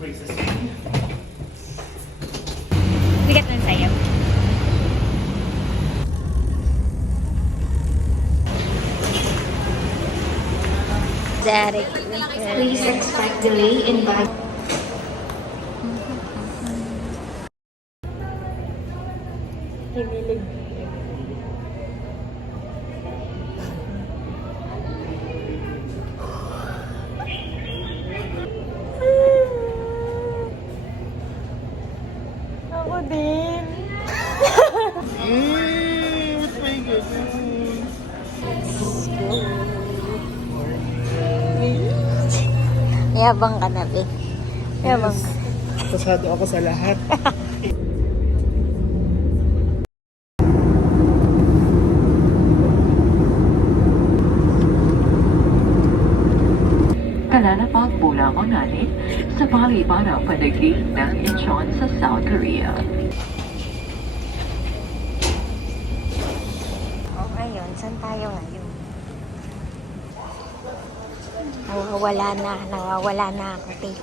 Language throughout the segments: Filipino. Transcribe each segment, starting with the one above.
Bigat ng sayo. Derek. Please expect delay in bag. Hinilig. Ako din. With my goodness. Yabang ka na, Be. Yabang. Pasado ako sa lahat. Kalalapag mula ko natin sa palibanang panagig ng Incheon sa South Korea. O, ngayon, saan tayo ngayon? Nawawala na ako, Be.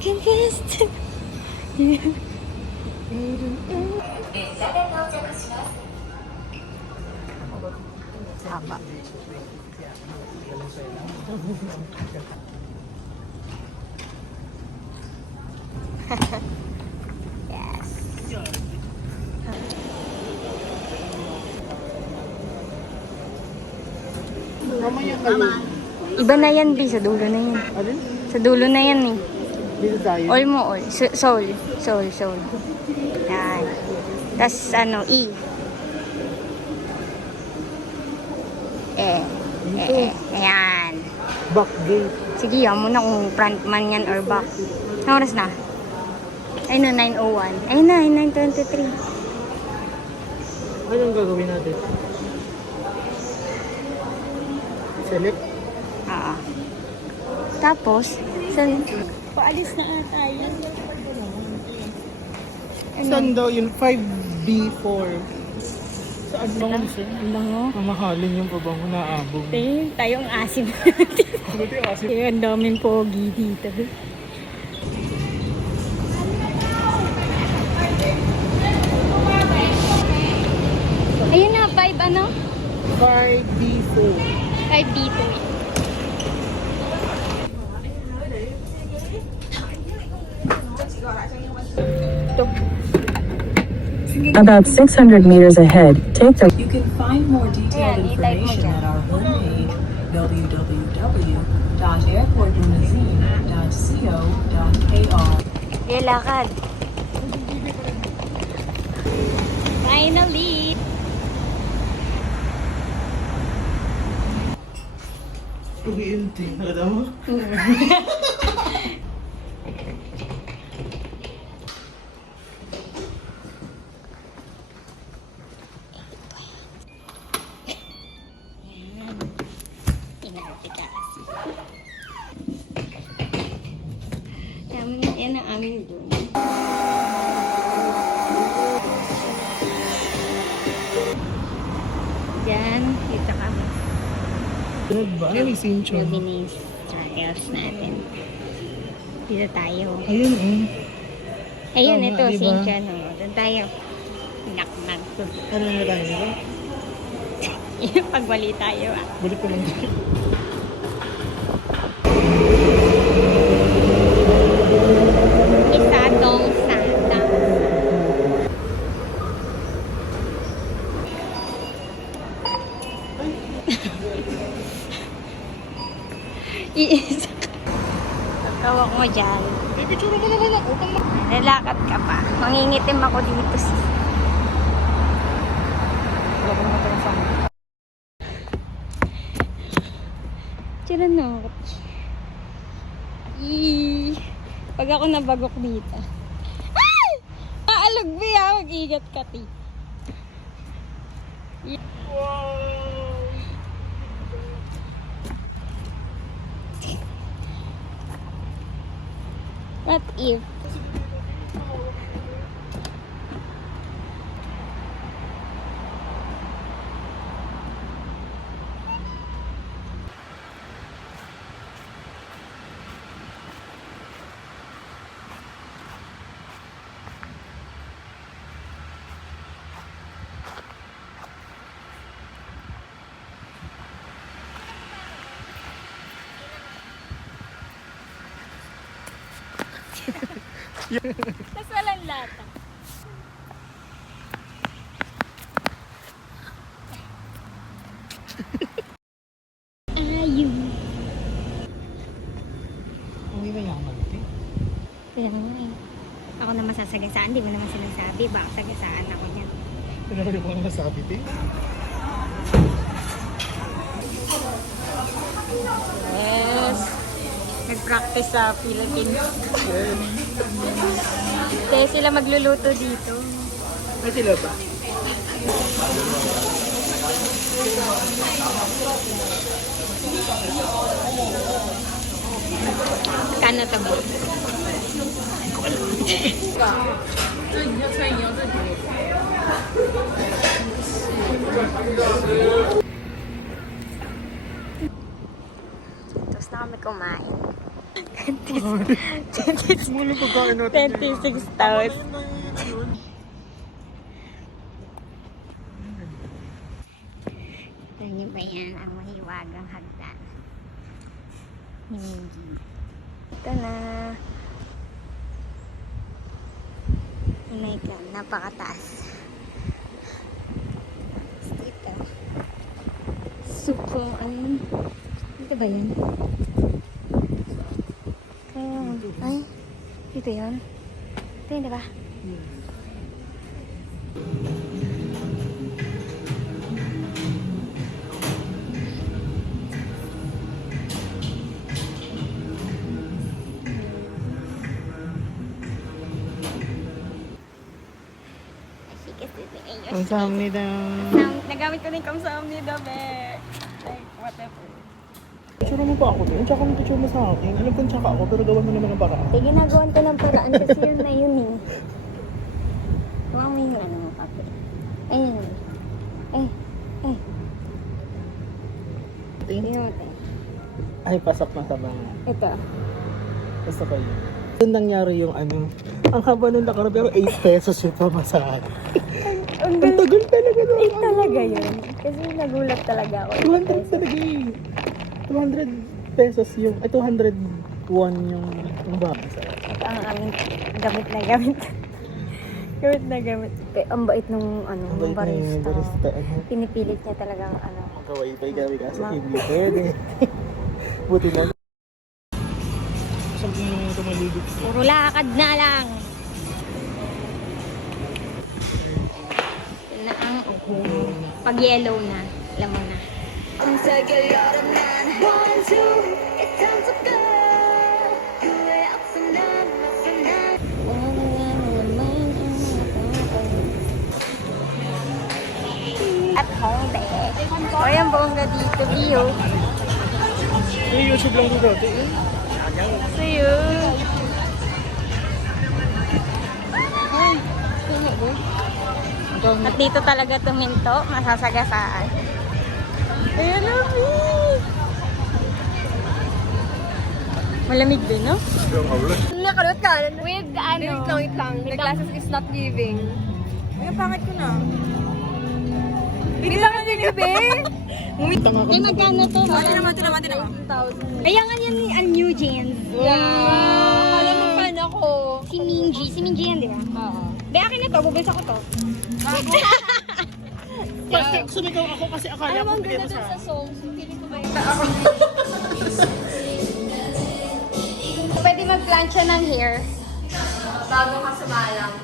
Confessed. Tama. Yes. Mamaya kayo. Iba na yan, B. Sa dulo na yan. Alin? Sa dulo na yan, eh. Dito tayo. All mo, all. Soul. Yan. Tas, ano, E. Ayan. Back gate. Sige, yan mo na kung frontman yan or back. Anong oras na? Ayun na, 9:01. Ayun na, 9:23. Anong gagawin natin? Select? Oo. Tapos, saan? Paalis na ata yun. Saan daw yun? 5B4. Saan ba kung sir? Bango. Mamahalin yung pabango na abog. Tingin tayong asim. Buti kasi. Ang daming pogi dito. Ayun na, 5 ano? 5B4. 5 dito. About 600 meters ahead, take the You can find more detailed Ayan, i-type mo information dyan. at our homepage www.airportlimousine.co.kr. Okay, lakad. Finally! Uwiinti. Nakita mo? Inarte ka kasi. Yan ang aming doon. Diyan, kita kami. Sunod ba? Ano yung Sinchon? Luminis trials natin. Dito tayo. Ayun Ayun, Tama, ito, diba? Sinchon. Doon tayo. Naknag ko. Ano na tayo nila? Pagwali tayo ah. Balik ko lang dito. Isa dong santa. Iisa ka. Pagkawak mo dyan. Picture mo naman ako. Nalakad ka pa. Mangingitim ako dito. Tira na ako. Pag ako nabagok dito. Ay! Maalagbi ah. Mag-igat ka, ti. What if? Tapos walang lata. Ayun. Hindi mayaman. Kaya nga eh. Ako naman sasagasaan, di mo naman sinasabi. Baka sagasaan ako niyan. Ano ko naman nasabi, te? Yes. Nag-practice sa Philippines. Kaya sila magluluto dito. Ay, sila ba? Kano to ba? Tapos na kami kumain. Mula pagkain natin. 26,000. Ito ba yan ang mahiwagang hagdan ni Minji. Ito na. Oh my God, napakataas. Ito. Super, ito ba yan? Ay, dito yun? Ito yun, diba? Kamsahamnida. Nagamit ko din kamsahamnida, be. Like, whatever. Picture mo pa ako din. Tsaka mo picture mo sa akin. Alam kong tsaka ako, pero gawan mo naman ang paraan. Eh, ginagawan ko ng paraan kasi yun na yun eh. Huwag mo yung ano mo, papi. Ayun. Tingnan mo, te. Ay, pasok na sa mga. Ito. Gusto ko yun. Doon nangyari yung ano, ang haba ng lakad pero 8 pesos yung pamasahe. Ang tagal talaga doon. Eh, talaga yun. Kasi nagulat talaga ako. 200 talaga eh. 200 pesos yung, ay 201 yung basa. Ito ang aming gamit na gamit. Gamit na gamit. Ang bait nung ano, Ang nung bait na yung barista. Ano, Pinipilit niya talagang ano. kaway-pay kami kasi hindi pwede. Buti na. Saan yung tumaligod ko? Puro lakad na lang. Yun na ang pag yellow na, alam mo na. At home, be. O yan, bongga dito, view. Yung YouTube lang dito. Eh. See you. At dito talaga tuminto, masasagasaan. Ayan na, malamig din, no? Nakalot ka. With ano? Wait lang. The glasses is not giving. Ay, pangit ko na. Hindi naman din, be. Ay, magkano to? Tinama. Kaya nga yan ang new jeans. Yeah. Alam mo fan ako. Si Minji yan, di ba? Oo. Be, akin na to. Bubisa ko to. Sumigaw ako kasi akala ko bigay mo sa akin. Pwede mag-plancha ng hair. Bago ka sumalang.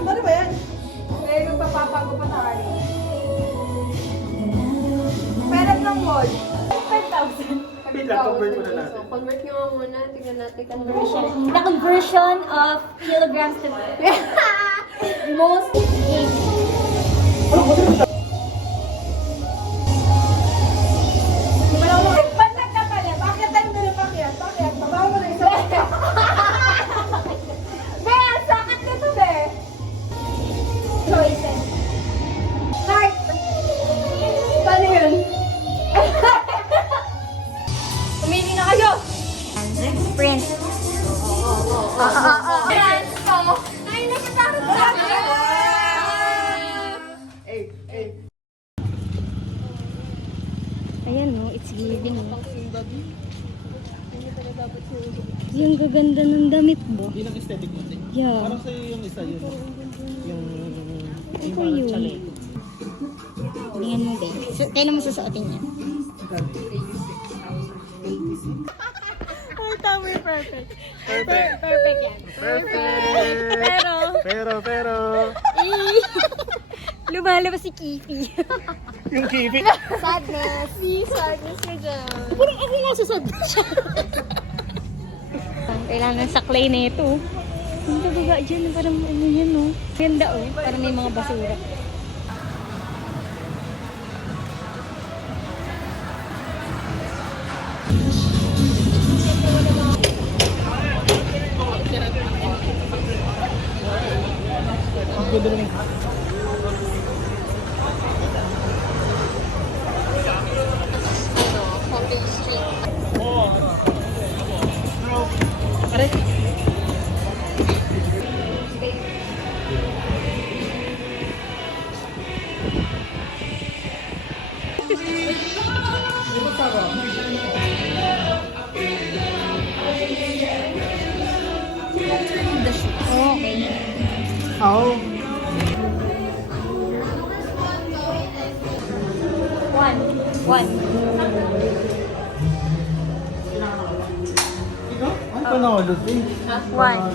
Ano ba yan? Eh, magpapapago pa tayo. Pera ng wall. 5,000. Wait lang, convert mo na natin. Convert nyo nga muna. Tingnan natin conversion. The conversion of kilograms to most Ba't nagkapala? Bakit tayo nila pakyat? Pakyat. Babawa mo na isa. Be, sakit ka to, be. Choices. Heart. Paano yun? Pumili na kayo. print. Brands ko. Ay, nakatakot sa akin. Hey, Yung gaganda ng damit mo. Yun ang aesthetic mo, te. Yeah. Parang sa'yo yung isa yun. Yung Ito parang yun. chaleco. Tingnan mo din. Kailan mo susuotin yan? Ay, tama yung perfect. Perfect. Perfect yan. Perfect! Pero, lumalabas si Kipi. yung kipi. Sadness. Sadness ka dyan. Parang ako nga sa sadness. Kailangan saklay na ito. Ang baga dyan, parang ano yan, no? Ganda, oh. Parang may mga basura. Ang ganda naman. Okay. Oo. One. Ang panalo, te. One.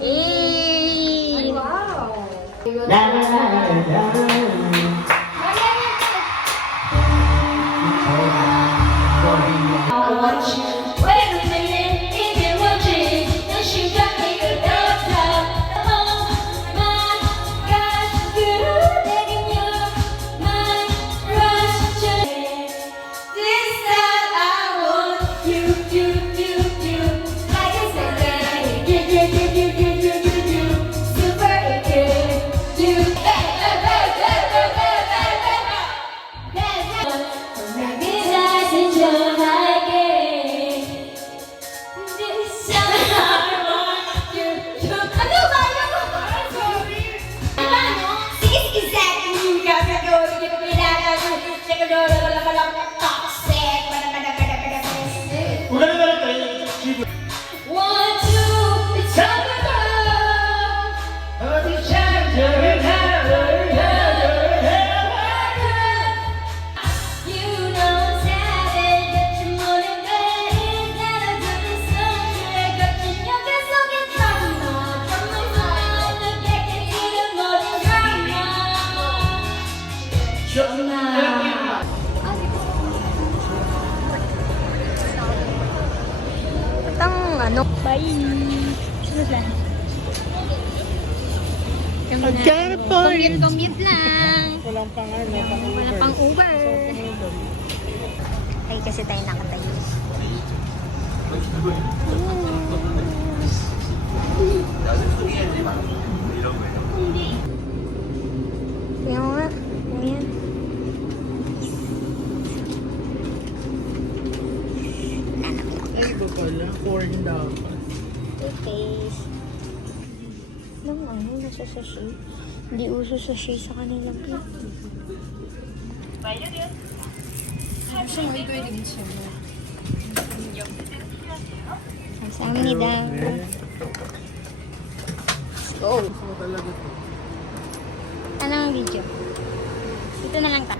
Hey! Wait a minute, if you want change, then she got me a dub. Oh my gosh, you're taking your mind, rush to this time I want you. Like I said, you. Super good, you. Besides in your hiking, this time I want you. Ano ba yun? Sorry. Ano? Sige, exactly. Gagagawin ko yung pinagagawin. Siguro wala palang toxic. Huwag na lang tayo. One, two, it's time to go. You know savage, got your money back. Not a good soldier, got your young and so get drama. From my mind, the back into the morning drama. Itang ano? Bye! Sunod lang. Commute lang. Walang pang ano, pang Wala Uber. pang Uber. Ay, kasi tayo nakatayo. Tingnan mo nga. Ayan. Ay, iba pala. Corn dapat. Toothpaste. Nang ano, nasa sachet. Hindi uso sachet sa kanilang pin. 감사합니다. Let's go. Gusto mo talaga ito. Ano ang video? Dito na lang ta.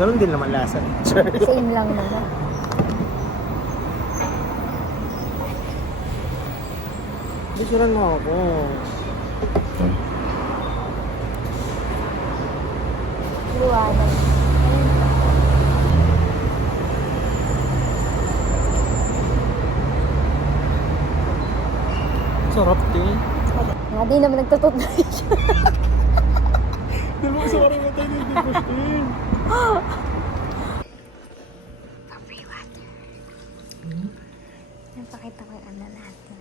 Ganun din naman lasa. Same lang naman. Bisuran mo ako. Luwanan. Sarap din. Nga di naman nagtututbrush. Di mo sorry mo tayo ng dibush din. Free water. Napakita ko yung ano natin.